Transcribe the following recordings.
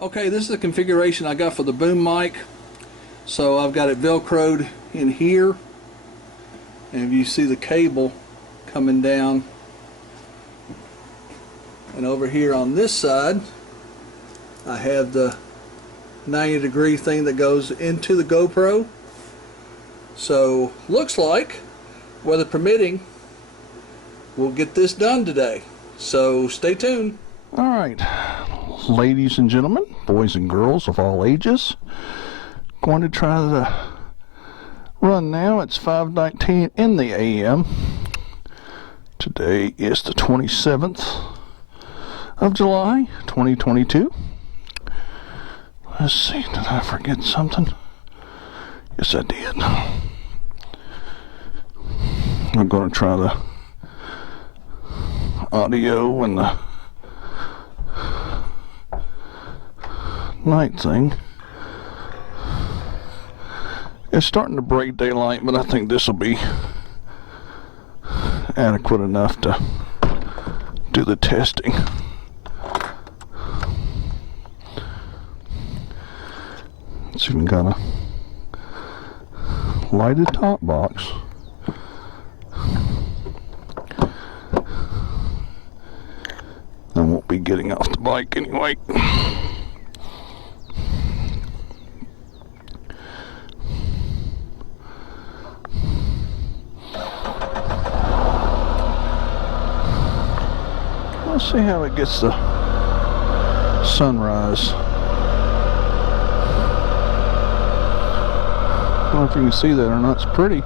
Okay, this is the configuration I got for the boom mic. So I've got it velcroed in here, and if you see the cable coming down, and over here on this side I have the 90-degree thing that goes into the GoPro. So looks like, weather permitting, we'll get this done today. So stay tuned. Alright, ladies and gentlemen, boys and girls of all ages, going to try the run now. It's 5:19 in the AM. Today is the 27th of July, 2022. Let's see, did I forget something? Yes, I did. I'm going to try the audio and the night thing. It's starting to break daylight, but I think this will be adequate enough to do the testing. It's even got a lighted top box. I won't be getting off the bike anyway. Let's see how it gets the sunrise. I don't know if you can see that or not. It's pretty.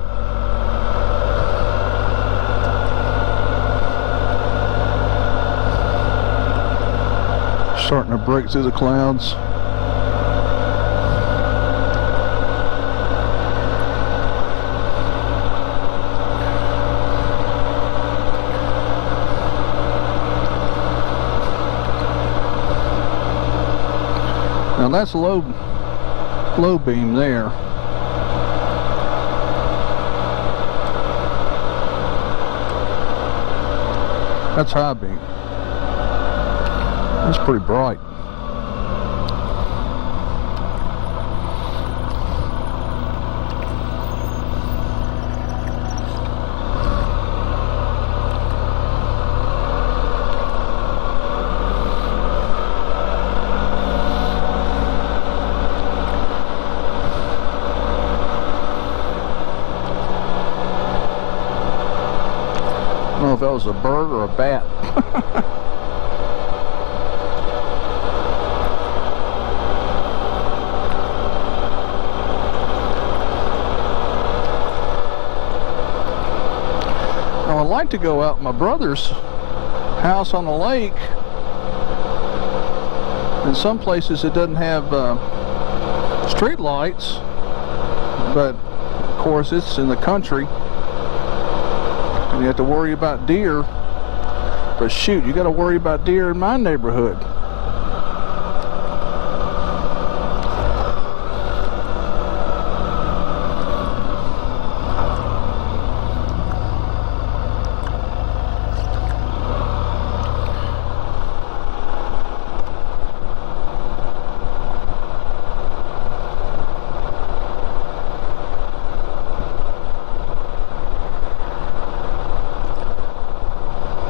Starting to break through the clouds. Now that's low beam there. That's high beam. That's pretty bright. I don't know if that was a bird or a bat. Now, I'd like to go out my brother's house on the lake. In some places it doesn't have street lights, but of course it's in the country. And you have to worry about deer, but shoot, you got to worry about deer in my neighborhood.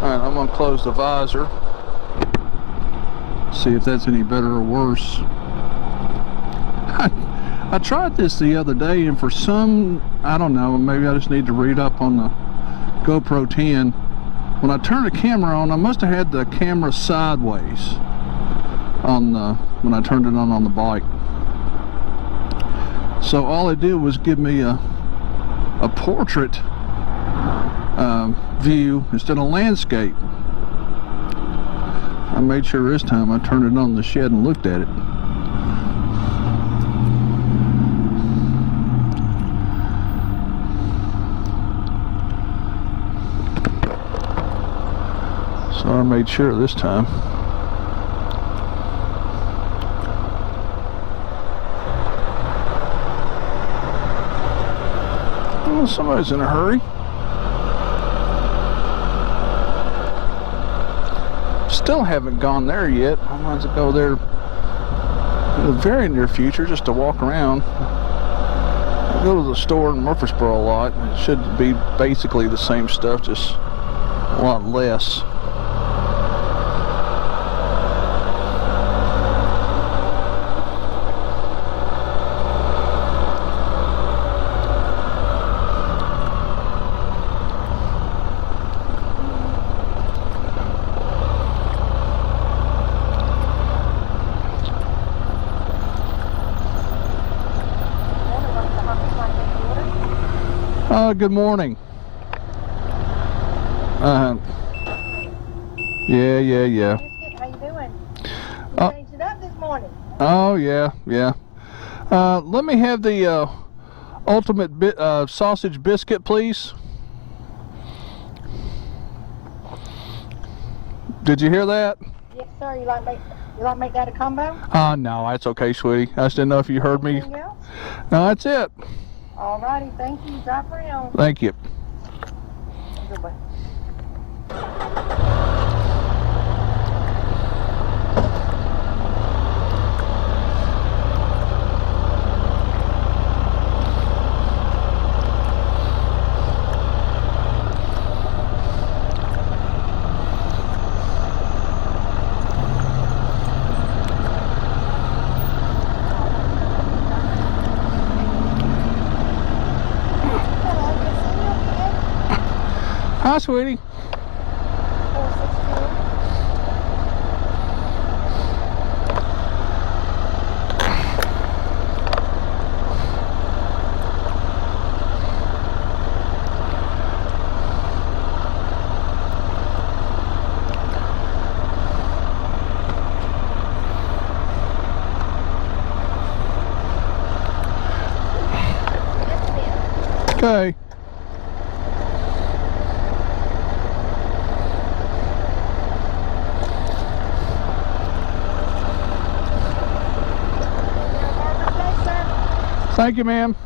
Alright, I'm going to close the visor. See if that's any better or worse. I tried this the other day, and for some, I don't know, maybe I just need to read up on the GoPro 10. When I turned the camera on, I must have had the camera sideways on the, when I turned it on the bike. So all it did was give me a portrait view instead of landscape. I made sure this time I turned it on the shed and looked at it. So I made sure this time. Well, somebody's in a hurry. Still haven't gone there yet. I'm going to go there in the very near future, just to walk around. I go to the store in Murfreesboro a lot. It should be basically the same stuff, just a lot less. Good morning. Yeah. How you doing? You changed it up this morning. Oh yeah. Let me have the ultimate sausage biscuit, please. Did you hear that? Yes, sir. You like make that a combo? No, that's okay, sweetie. I just didn't know if you heard me. Anything else? No, that's it. Alrighty, thank you. Drive around. Thank you. Goodbye. Hi, sweetie. 462. Okay. Thank you, ma'am.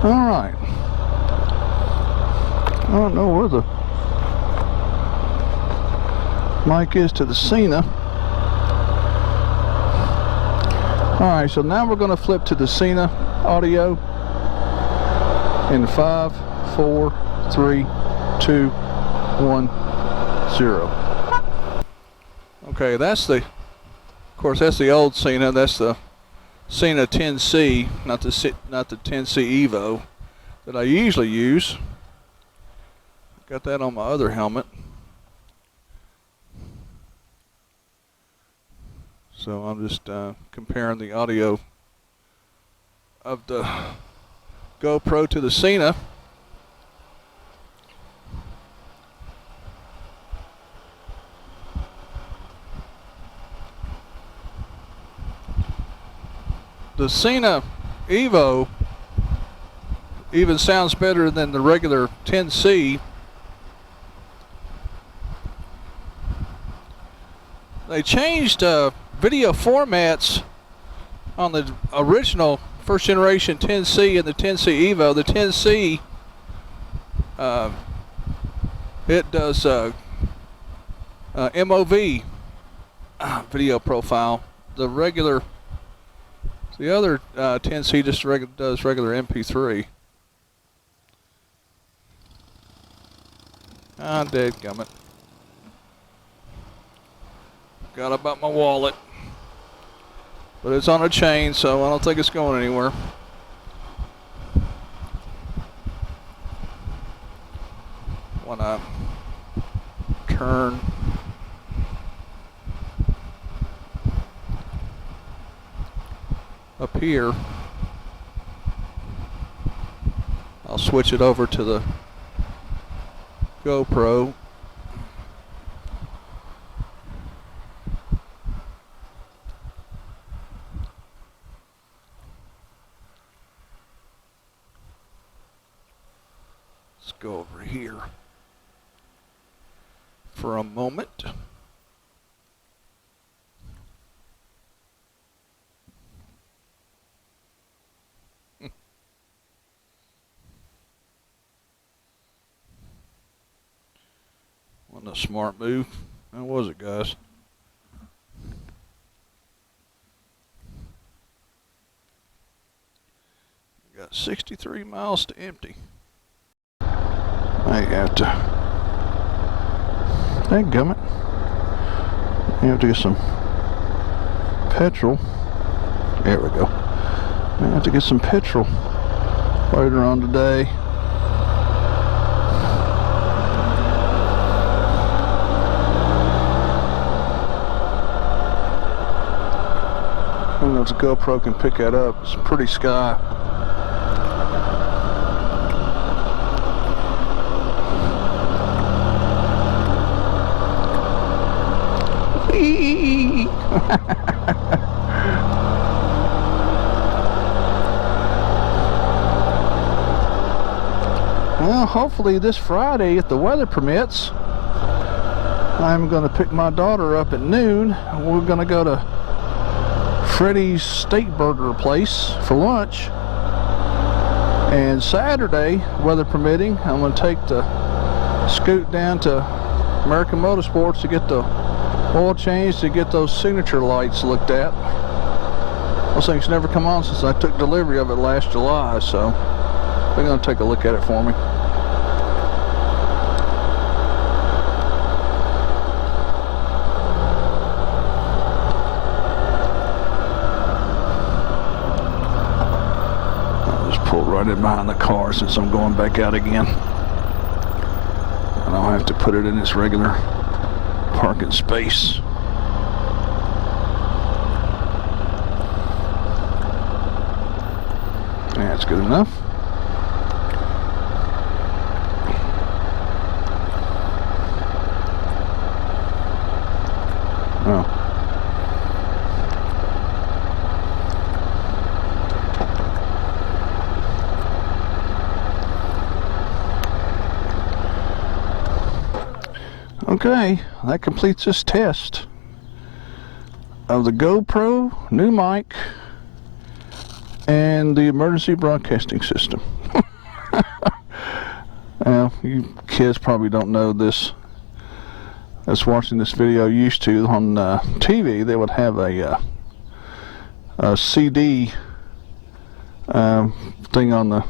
All right. I don't know where the mic is to the Cena. All right, so now we're going to flip to the Cena audio in 5, 4, 3, 2, 1, 0. Okay, that's the, of course, that's the old Cena. That's the Cena 10C, not the 10C Evo that I usually use. Got that on my other helmet. So I'm just comparing the audio of the GoPro to the Cena. The Cena Evo even sounds better than the regular 10C. They changed video formats on the original first generation 10C and the 10C Evo. The 10C, it does MOV video profile. The other 10C just does regular MP3. Ah, dadgummit. Forgot about my wallet. But it's on a chain, so I don't think it's going anywhere. When I turn up here, I'll switch it over to the GoPro. Let's go over here for a moment. Wasn't a smart move. How was it, guys? Got 63 miles to empty. I have to. Dadgummit. I have to get some petrol. There we go. I have to get some petrol later on today. I don't know if the GoPro can pick that up. It's a pretty sky. Well, hopefully this Friday, if the weather permits, I'm going to pick my daughter up at noon. We're going to go to Freddy's Steak Burger place for lunch. And Saturday, weather permitting, I'm going to take the scoot down to American Motorsports to get the oil change, to get those signature lights looked at. Those things never come on since I took delivery of it last July, so they're going to take a look at it for me. I'll just pull right in behind the car since I'm going back out again. And I'll have to put it in its regular parking space. That's good enough. Oh. Okay, that completes this test of the GoPro, new mic, and the emergency broadcasting system. Well, you kids probably don't know this. That's watching this video used to on TV. They would have a CD thing on the,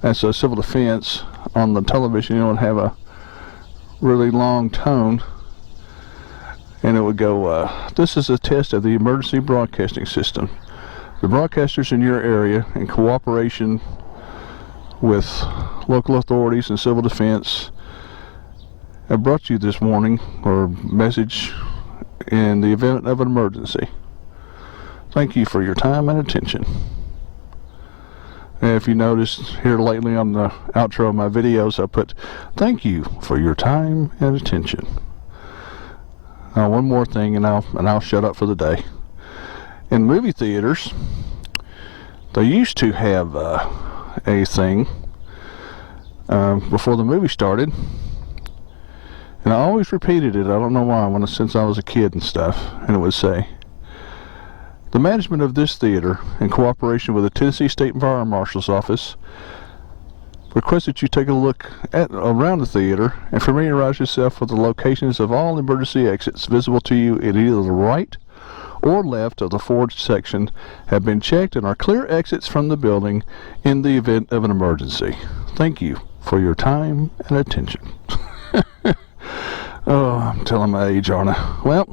that's a civil defense on the television. You would have a really long tone, and it would go, this is a test of the emergency broadcasting system. The broadcasters in your area, in cooperation with local authorities and civil defense, have brought you this warning or message in the event of an emergency. Thank you for your time and attention. And if you noticed here lately on the outro of my videos, I put, thank you for your time and attention. Now, one more thing, and I'll shut up for the day. In movie theaters, they used to have a thing before the movie started, and I always repeated it. I don't know why, since I was a kid and stuff, and it would say, the management of this theater, in cooperation with the Tennessee State Fire Marshal's Office, requests that you take a look around the theater and familiarize yourself with the locations of all emergency exits visible to you in either the right or left of the forward section have been checked and are clear exits from the building in the event of an emergency. Thank you for your time and attention. Oh, I'm telling my age, aren't I? Well,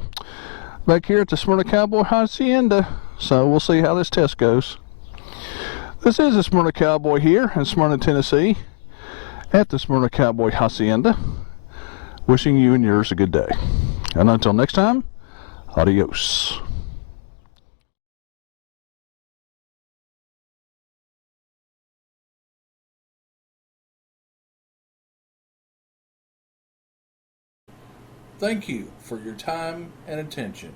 back here at the Smyrna Cowboy Hacienda, so we'll see how this test goes. This is the Smyrna Cowboy here in Smyrna, Tennessee, at the Smyrna Cowboy Hacienda, wishing you and yours a good day. And until next time, adios. Thank you for your time and attention.